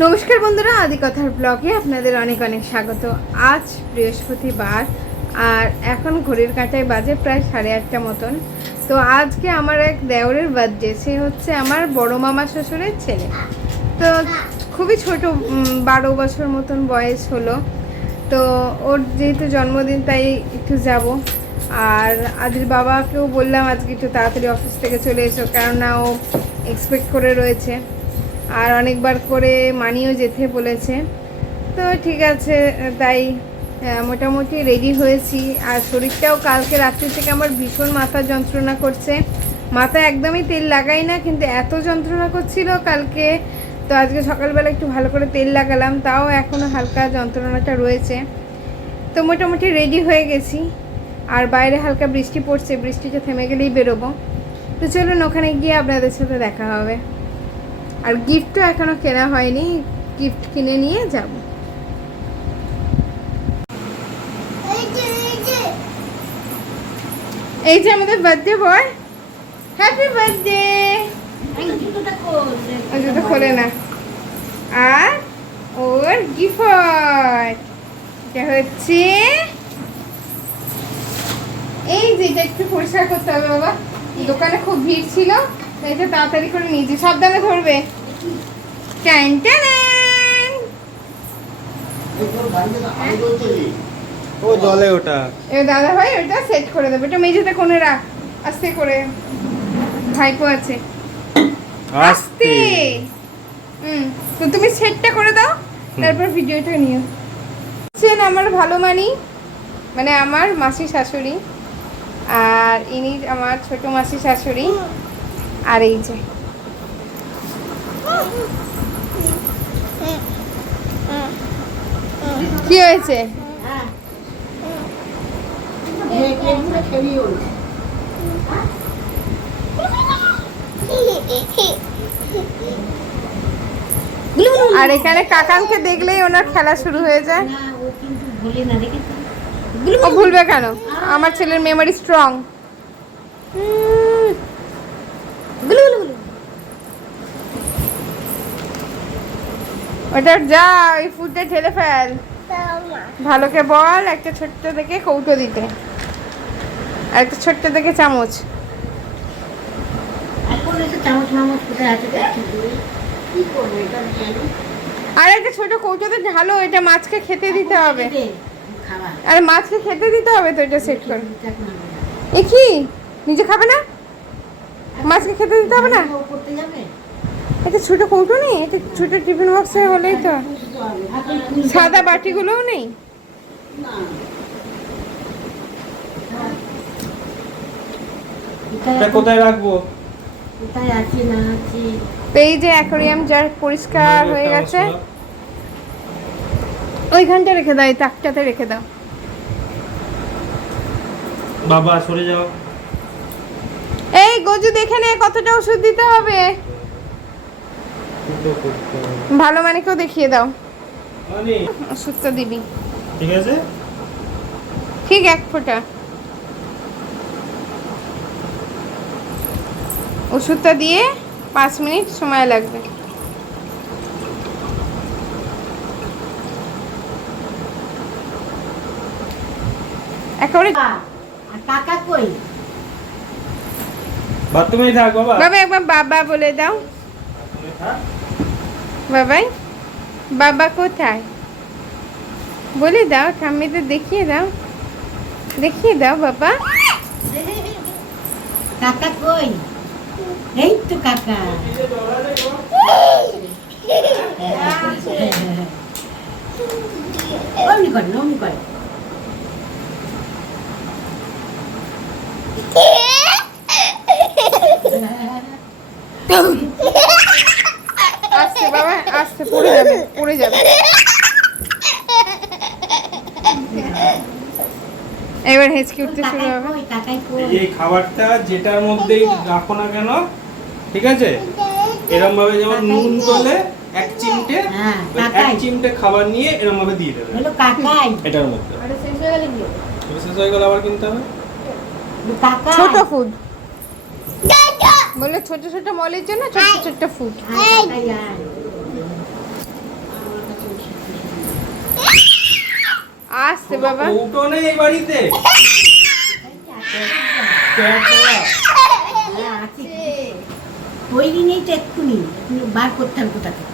নমস্কার বন্ধুরা, আদি কথার ব্লগে আপনাদের অনেক অনেক স্বাগত। আজ বৃহস্পতিবার আর এখন ঘড়ির কাঁটায় বাজে প্রায় 8:30 মতন। তো আজকে আমার এক দেওরের বার্থডে, সে হচ্ছে আমার বড় মামা শ্বশুরের ছেলে। তো খুবই ছোট, 12 বছর মতন বয়স হলো। তো ওর যেহেতু জন্মদিন তাই একটু যাব। আর আদির বাবাকেও বললাম আজকে একটু তাড়াতাড়ি অফিস থেকে চলে এসো, কেননা ও এক্সপেক্ট করে রয়েছে। আর অনেকবার করে মানিও যেতে বলেছে। তো ঠিক আছে, তাই মোটামুটি রেডি হয়েছি। আর শরীরটাও কালকে রাত্রি থেকে আমার ভীষণ মাথা যন্ত্রণা করছে। মাথা একদমই তেল লাগাই না, কিন্তু এত যন্ত্রণা করছিল কালকে। তো আজকে সকালবেলা একটু ভালো করে তেল লাগালাম, তাও এখনও হালকা যন্ত্রণাটা রয়েছে। তো মোটামুটি রেডি হয়ে গেছি। আর বাইরে হালকা বৃষ্টি পড়ছে, বৃষ্টিটা থেমে গেলেই বেরোবো। তো চলুন ওখানে গিয়ে আপনাদের সাথে দেখা হবে। আর গিফটও এখনো কেনা হয়নি, গিফট কিনে নিয়ে যাব। এই যে আমাদের বার্থডে বয়, হ্যাপি বার্থডে। জুতো খোলে না। আর ওর গিফট এটা হচ্ছে এই যে, এটা একটু পরিষ্কার করতে হবে বাবা, দোকানে খুব ভিড় ছিল, এটা তাড়াতাড়ি করে নিয়েছি। সাবধানে ধরবে। টান টান। ও জলে ওটা এবার দাদা ভাই ওটা সেট করে দেবে। এটা মেঝেতে কোণে রাখ, আস্তে করে, ভাইপো আছে। আস্তে। তো তুমি সেটটা করে দাও, তারপর ভিডিওটা নিও। চেন আমার ভালো মানে আমার মাসি শাশুড়ি, আর ইনি আমার ছোট মাসি শাশুড়ি। আর এই যে কি হয়েছে? আর এখানে কাকানকে দেখলেই ওনার খেলা শুরু হয়ে যায়। ও ভুলবে কেন? আমার ছেলের মেমোরি স্ট্রং। ওটা যা, ওই ফুটে ঠেলে ফেল। ভালোকে বল একটা ছোট্ট দেখে কৌটো দিতে, আর একটা ছোট্ট দেখে চামচ। আর একটা ছোট কৌটোতে ঢালো, এটা মাছকে খেতে দিতে হবে। আরে মাছকে খেতে দিতে হবে, তো এটা সেট করে। এ কি নিজে খাবে না? মাছকে খেতে দিতে হবে না? এটা ছোট কৌটো নেই? এটা ছোট টিফিন বক্সে হলেই তো। সাদা বাটিগুলোও নেই? কোথায় রাখবো? এই যে অ্যাকোয়ারিয়াম যার পরিষ্কার হয়ে গেছে, ওইখানটা রেখে দাও, এই তাকটাতে রেখে দাও। বাবা সরে যাও। এই গজু দেখে নে কতটা ওষুধ দিতে হবে। ভালো মানেকেও দেখিয়ে দাও, ওষুধটা দিবি। ঠিক আছে, ঠিক 1 ফোঁটা ওষুধটা দিয়ে 5 মিনিট সময় লাগবে। একেবারে টাকা কই? বাথরুমেই থাক বাবা। বাবা একবার বাবা বলে দাও। বাবাই, বাবা কোথায় বলে দাও, ঠাম্মিতে দেখিয়ে দাও, দেখিয়ে দাও বাবা। কাকা কই? এই তো কাকা। অমনি করে, অমনি করে। আস্তে বাবা, আস্তে, পড়ে যাবে, পড়ে যাবে। এবার হেঁচকি উঠতে শুরু হবে। এই খাবারটা যেটার মধ্যেই রাখো না কেন, ঠিক আছে, এরকম ভাবে যেমন নুন তোলে 1 চিমটে, 1 চিমটে খাবার নিয়ে এরকম ভাবে দিয়ে দেবে এটার মধ্যে। শেষ হয়ে গেল, আবার কিনতে হবে। ছোট ফুড বলে, ছোট ছোট মলের জন্য ছোট ছোট ফুড। আসছে বাবা। কৌটো নেই এই বাড়িতে। তৈরি নেই তো এক্ষুনি বার করতে হবে কোথা থেকে।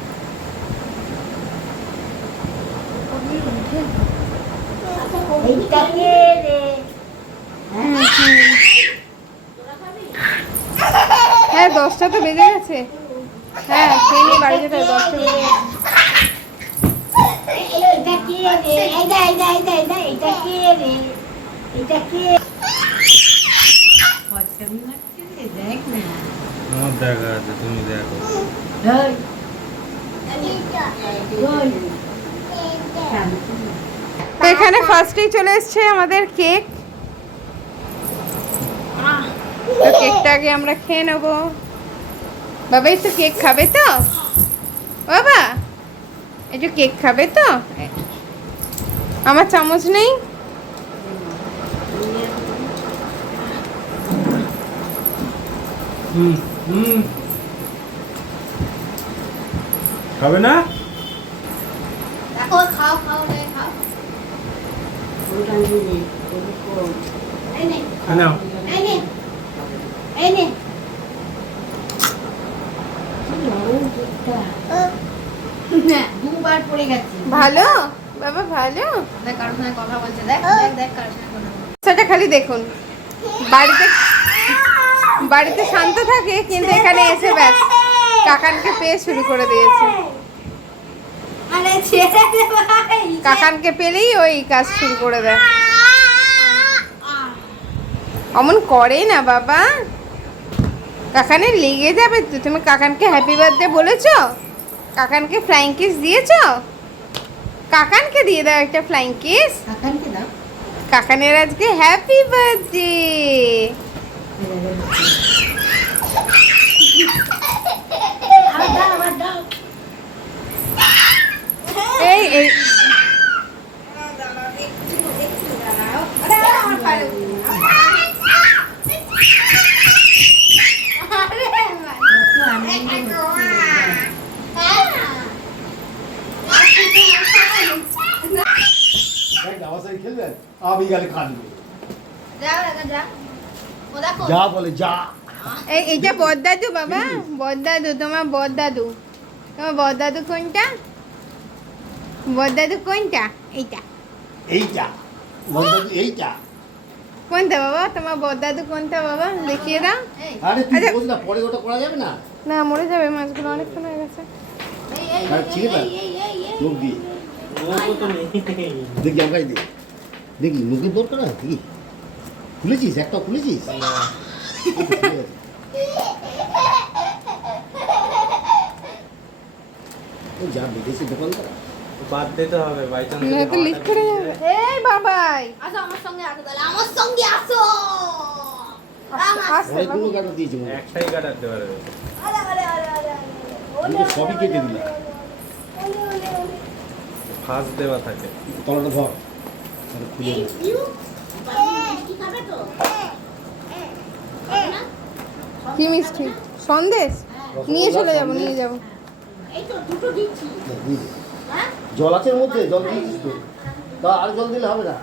এইটাকে রে হ্যাঁ 10টা তো বেজে গেছে। হ্যাঁ খেয়ে নিই বাড়ি যেতে হবে, 10টা বেজে গেছে। এটা কে রে? এটা কে রে? এটা কে? পয়সামি মারছে রে, দেখ না। আমার দেখা আছে, তুমি দেখো। ওই, ওই। তো এখানে ফার্স্টেই চলে এসছে আমাদের কেক। তো কেকটা আগে আমরা খেয়ে নেবো। বাবা এই তো কেক খাবে তো? বাবা একটু কেক খাবে তো? আমার চামচ নেই। খাবে না? দেখো খাও খাও রে খাও। ওটা নিয়ে এই নে, নাও। এই নে, এই নে। দুবার পড়ে গেছে। ভালো বাবা ভালো। দেখ কারোর সঙ্গে কথা বলছে, দেখ দেখ দেখ কারোর সঙ্গে কথা বলছে। সেটা খালি দেখুন, বাড়িতে শান্ত থাকে কিন্তু এখানে এসে ব্যাস কাকানকে পেয়ে শুরু করে দিয়েছে। আরে ছেড়ে দে ভাই। কাকানকে পেলেই ওই কাজ শুরু করে দেয়। অমন করে না বাবা, কাকানের লেগে যাবে তো। তুমি কাকানকে হ্যাপি বার্থডে বলেছো? কাকানকে ফ্লাইং কিস দিয়েছো? কাকানকে দিয়ে দাও একটা ফ্লাইং কিস। কাকানকে দাও। কাকানের আজকে হ্যাপি বার্থডে। আবার দাও, আবার দাও। এই এই কত আনন্দ হচ্ছে। আমার সাথে খেলবেন? আমি গেলে কাঁদবো। যা বলে যা। এইটা বড়দাদু বাবা, বড়দাদু তোমার বড়দাদু। তোমার বড়দাদু কোনটা? বড়দাদু কোনটা? এইটা এইটা বন্ধু, এইটা। কোনটা বাবা? তোমার বড়দাদু কোনটা বাবা? দেখিয়ে দাও। আরে তুই আচ্ছা। বল না, পরে ওটা করা যাবে না? না মরে যাবে, মাছগুলো অনেকক্ষণ হয়ে গেছে। আর ছিঁড়ে ফেল মুখ দিয়ে। ও তো নেই। দেখি আমাকে দিই, দেখি মুখের দরকার না। দেখি খুলেছিস? একটা খুলেছিস? না। ও যা বিদেশি দোকান করা। বাদ দিতে হবে বাই চান্স। না তো লিক করে যাবে। এই বাবাই আসো আমার সঙ্গে আসো, তাহলে আমার সঙ্গে আসো। আসছে বাবা। অনেকগুলো কাটা দিয়েছি মনে হয়। একটাই কাটাতে পারবে। আরে আরে আরে আরে তুই তো সবই কেটে দিলি। ফাঁস দেওয়া থাকে। তলাটা ধর, তাহলে খুলে নে। কি খাবে তো? কি মিষ্টি সন্দেশ? নিয়ে চলে যাবো, নিয়ে যাবো। এই তো দুটো দিচ্ছি। দিয়ে দে। জল আছে এর মধ্যে? জল দিয়েছিস তো? তা আর জল দিলে হবে না।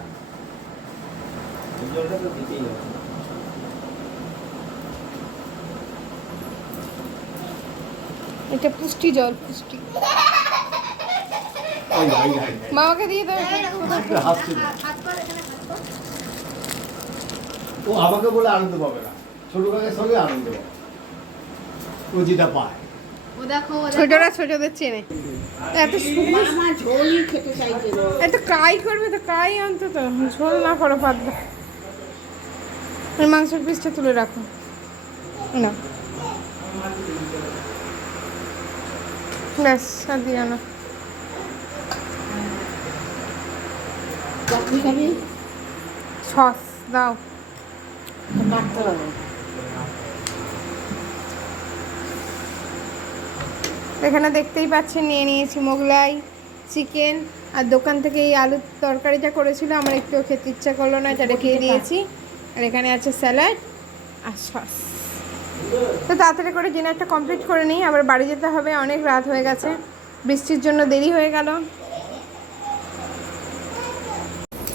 এই জলটা তো দিতেই হবে। এটা পুষ্টি জল, পুষ্টি। ওই না, ওই না, ওই না। মামাকে দিয়ে দাও। একটা হাসছে না। ও আমাকে বলে আনন্দ পাবে না, ছোট কাকের সঙ্গে আনন্দ পাবে। ও যেটা পায়। ও দেখো ছোটরা ছোটদের চেনে। এত সুন্দর মামা ঝোলই খেতে চাইছে না। এত কাই করবে তো কাই অন্তত ঝোল না করো পাতলা। আর মাংসের পিসটা তুলে রাখো না, ব্যাস আর দিও না। চাকরি খাবি? সস দাও। কাটতে হবে। এখানে দেখতেই পাচ্ছেন নিয়ে নিয়েছি মোগলাই চিকেন, আর দোকান থেকে এই আলুর তরকারিটা করেছিল, আমার একটু খেতে ইচ্ছা করলো না, এটা রেখে দিয়েছি। আর এখানে আছে স্যালাড আর সস। তো তাড়াতাড়ি করে ডিনারটা কমপ্লিট করে নিই, আবার বাড়ি যেতে হবে, অনেক রাত হয়ে গেছে, বৃষ্টির জন্য দেরি হয়ে গেল।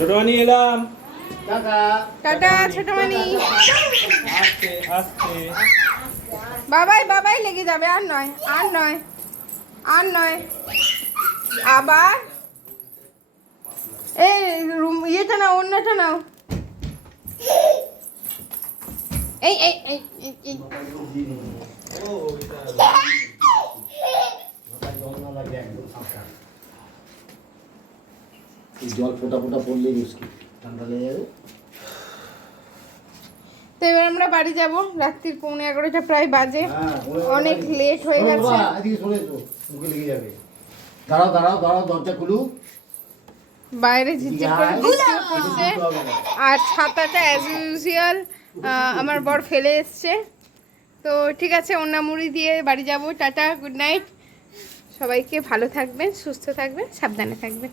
ছোট মানি এলাম। টাটা। টাটা ছোট মানি। আস্তে আস্তে। বাবাই বাবাই লেগে যাবে, আর নয় আর নয় আর নয়। আবার এই ইয়েটা নাও, অন্যটা নাও। এই এই এই এই, এই। জল ফোটা ফোটা পড়লেই মুশকিল, ঠান্ডা লেগে যাবে। তো এবার আমরা বাড়ি যাব, রাত্রির 11:30 প্রায় বাজে। হ্যাঁ, অনেক লেট হয়ে গেছে। এদিকে সরে এসো, মুখে লেগে যাবে। দাঁড়াও দাঁড়াও দাঁড়াও, দরজা খুলুক। বাইরে ঝিরঝির করে বৃষ্টিও পড়ছে, আর ছাতাটা অ্যাজ ইউজুয়াল আমার বর ফেলে এসছে। তো ঠিক আছে, ওনা মুড়ি দিয়ে বাড়ি যাব। Tata, good night. সবাইকে ভালো থাকবেন, সুস্থ থাকবেন, সাবধানে থাকবেন।